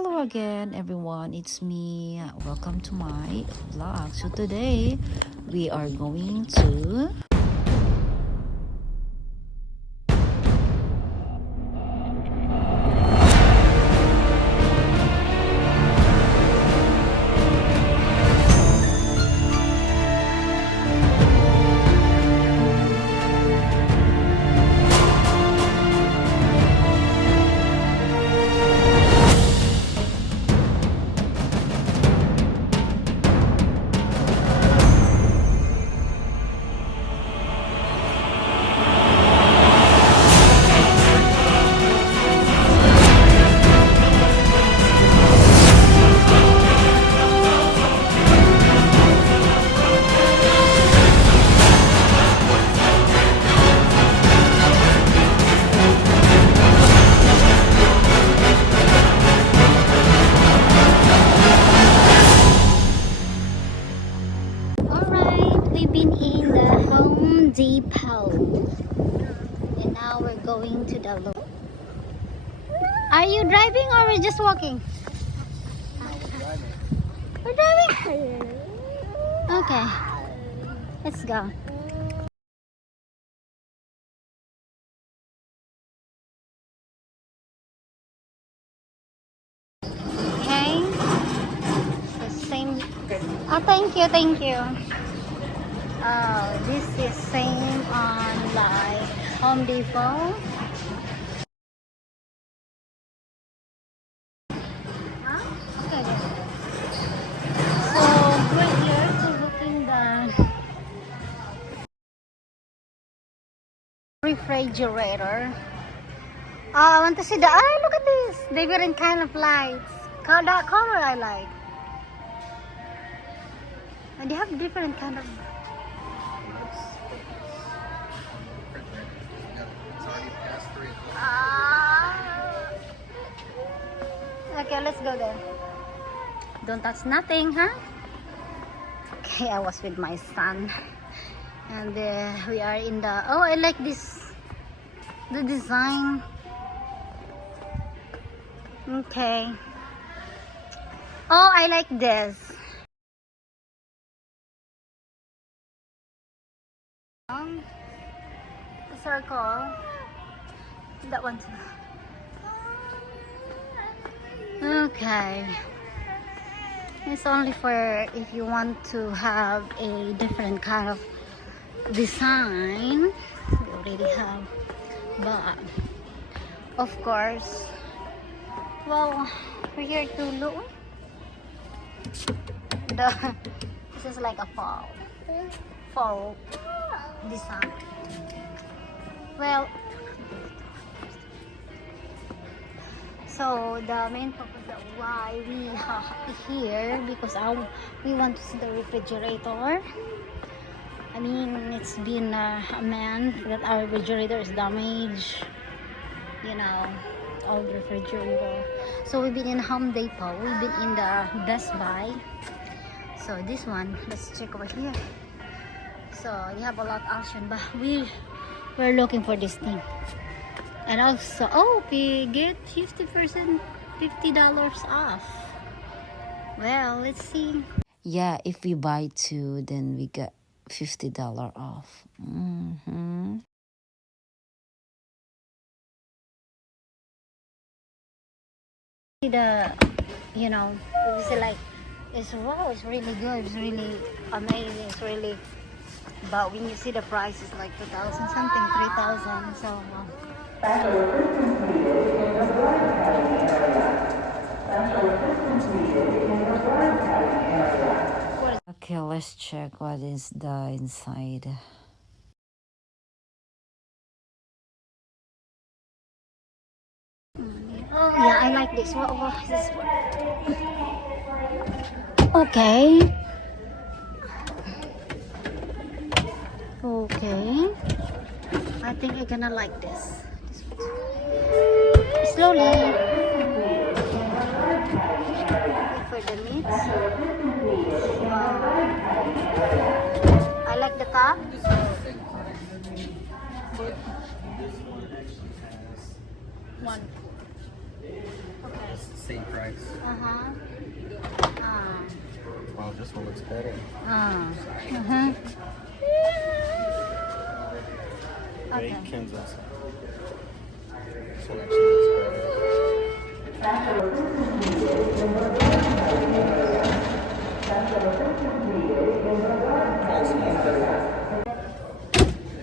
Hello again everyone, it's me. Welcome to my vlog. So today we are going to we've been in the Home Depot and now we're going to the Lowe's. Are you driving or we're just walking? We're driving? Okay, let's go. Okay, the same. Oh, thank you. Oh, this is same on like Home Depot. Huh? Okay. So we're here to looking the refrigerator. Oh, I want to see the. Oh, look at this. Different kind of lights. That color I like. And they have different kind of. Okay, let's go there. Don't touch nothing, huh? Okay, I was with my son. And we are in the... Oh, I like this. The design. Okay. Oh, I like this. The circle. That one too. Okay. It's only for if you want to have a different kind of design. We already have, but of course, well, we're here to look. This is like a fall design. Well, so the main purpose of why we are here because we want to see the refrigerator. I mean, it's been a month that our refrigerator is damaged. You know, old refrigerator. So we've been in Home Depot. We've been in the Best Buy. So this one, let's check over here. So you have a lot of option, but we're looking for this thing. And also, oh, we get 50% $50 off. Well, let's see. Yeah, if we buy two, then we get $50 off. The, you know, it's like, it's wow, it's really good, it's really amazing, it's really, but when you see the price, it's like 2,000 something, 3,000, so Special assistance needed in the broadcasting area. Special assistance needed in the broadcasting area. Okay, let's check what is the inside. Oh yeah, I like this. What is this one? Okay. Okay. I think I'm gonna like this. Slowly. Wait for the meat. I like the top. One. Okay. It's the same price. Uh-huh. Wow, this one looks better. Uh-huh. Okay. Wait, Kansas. This one actually looks better.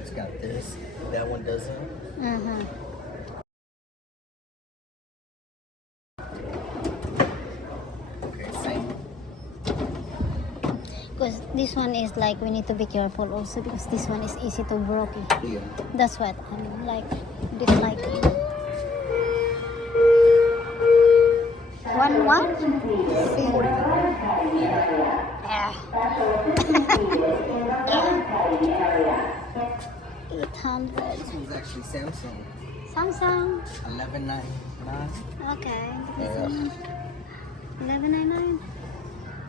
It's got this. That one doesn't. Mm-hmm. Okay, same. Because this one is like, we need to be careful also because this one is easy to break. Yeah. That's what I'm like, dislike. One? See. Yeah. 800. This one's actually Samsung. Samsung. 1199. Okay. Yeah. 1199.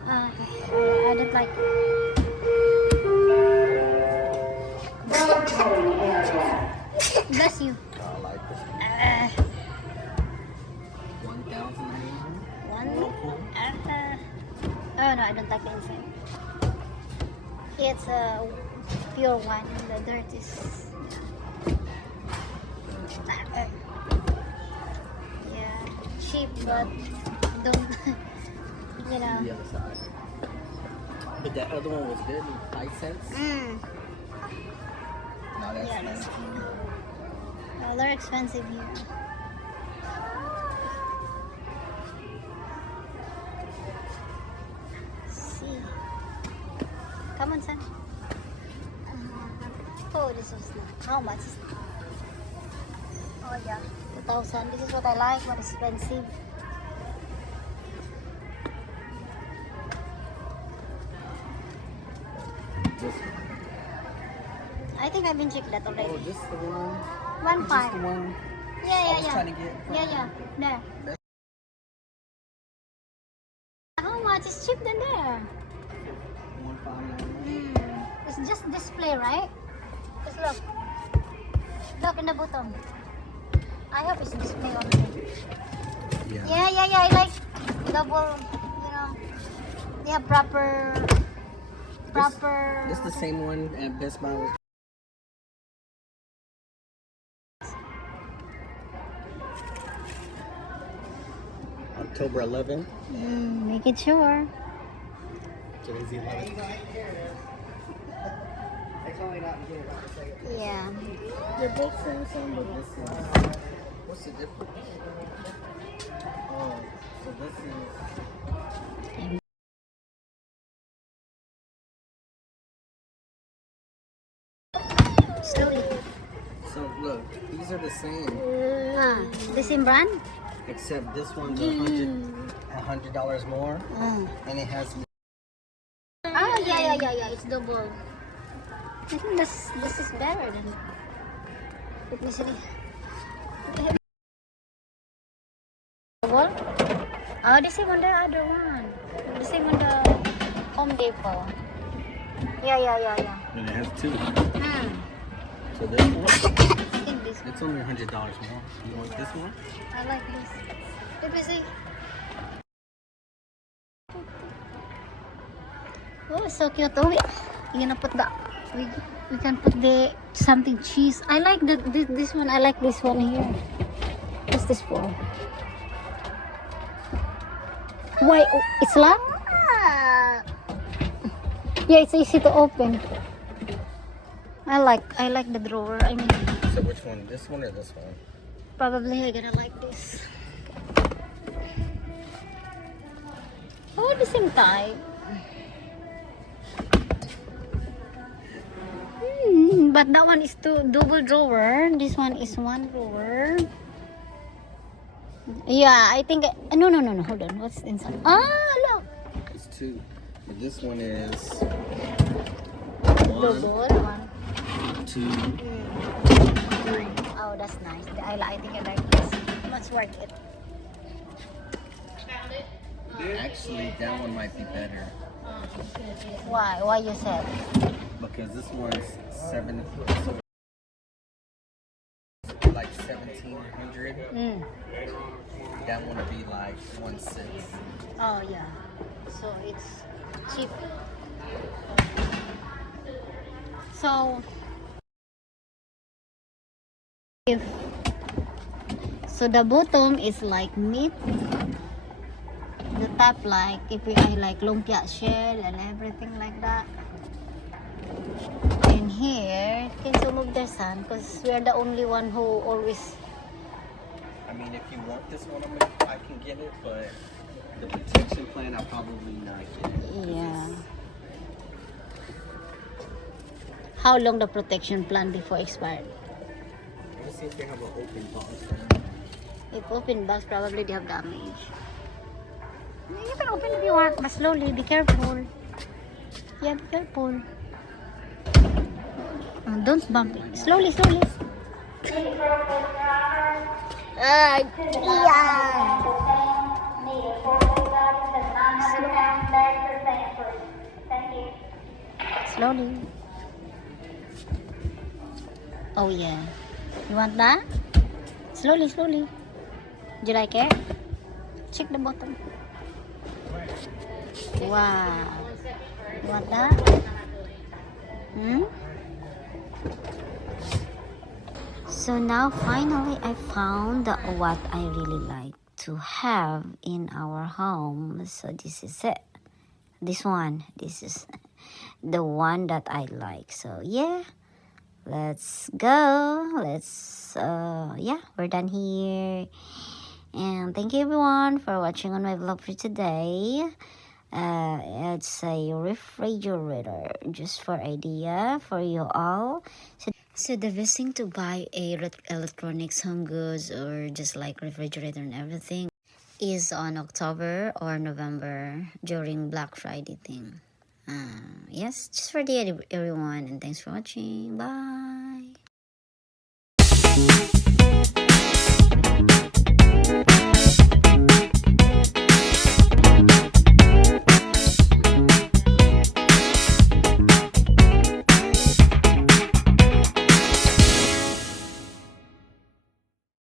I don't like it. Bless you. I like this one. 1099. One. Oh no, I don't like the inside. It's a pure one. The dirt is. Yeah, cheap, but don't. You know. The other side. But that other one was good. 5 cents. Now that's Yeah, that's well, they're expensive here. See. Come on, son. Oh, this is not. How much is it? Oh, yeah. 2,000. This is what I like, but expensive. This one. I think I've been checked that already. Oh, this the one. 1.5. This the one. Yeah, I yeah, was yeah. trying to get. Yeah. There. How much? It's cheap than there. 1599. It's just display, right? Just look. Look in the bottom. I hope it's display only. Yeah. Yeah. I like double, you know. They have proper. This the same one at Best Buy. October 11th. Make it sure. Today's the 11th. Yeah. They're both Samsung, but this is. What's the difference? Oh, so this is. Slowly. So look, these are the same, The same brand? except this one's $100 more, and it has. Oh, yeah. It's double. I think this is better than. Let me see. Double? Oh, the same on the other one. The same on the Home Depot. Yeah. And it has two. Hmm. So this one, I think this one. it's only $100 more. You want this one? I like this. Let me see. Oh, it's so cute. Oh, we're gonna put the. We can put the something cheese. I like this one. I like this one here. What's this for? Why? Oh, it's locked? Yeah, it's easy to open. I like the drawer. I mean, So which one? This one or this one? probably I'm gonna like this. Oh, the same type. But that one is two double drawer. This one is one drawer. Yeah, I think. No. Hold on. What's inside? Ah, look. It's two. But this one is Double one. 2, 3. Oh, that's nice. I think I like this. Much worth it. Actually, that one might be better Why? Why you said? because this one's like 1,700. That one would be like 1.6. Oh yeah. So it's cheap. So if so the bottom is like meat. The top like if we I like lumpia shell and everything like that. And here, can sumog their son because we're the only one who always. I mean, if you want this one, I can get it, but the protection plan, I'll probably not get it. Yeah. How long the protection plan before expired? Let's see if they have an open box. If open box, probably they have damage. You can open if you want, but slowly. Be careful. Yeah, be careful. Don't bump it. Slowly, slowly. Yeah. Slowly. Oh yeah. You want that? Slowly, slowly. Do you like it? Check the bottom. Wow. You want that? So now finally I found what I really like to have in our home. So this is it. This one. This is the one that I like. So yeah. Let's go. Yeah, we're done here. And thank you everyone for watching on my vlog for today. It's a refrigerator, just for idea for you all. So the best thing to buy a electronics, home goods, or just like refrigerator and everything is on October or November during Black Friday thing. Yes, just for the everyone, and thanks for watching. Bye.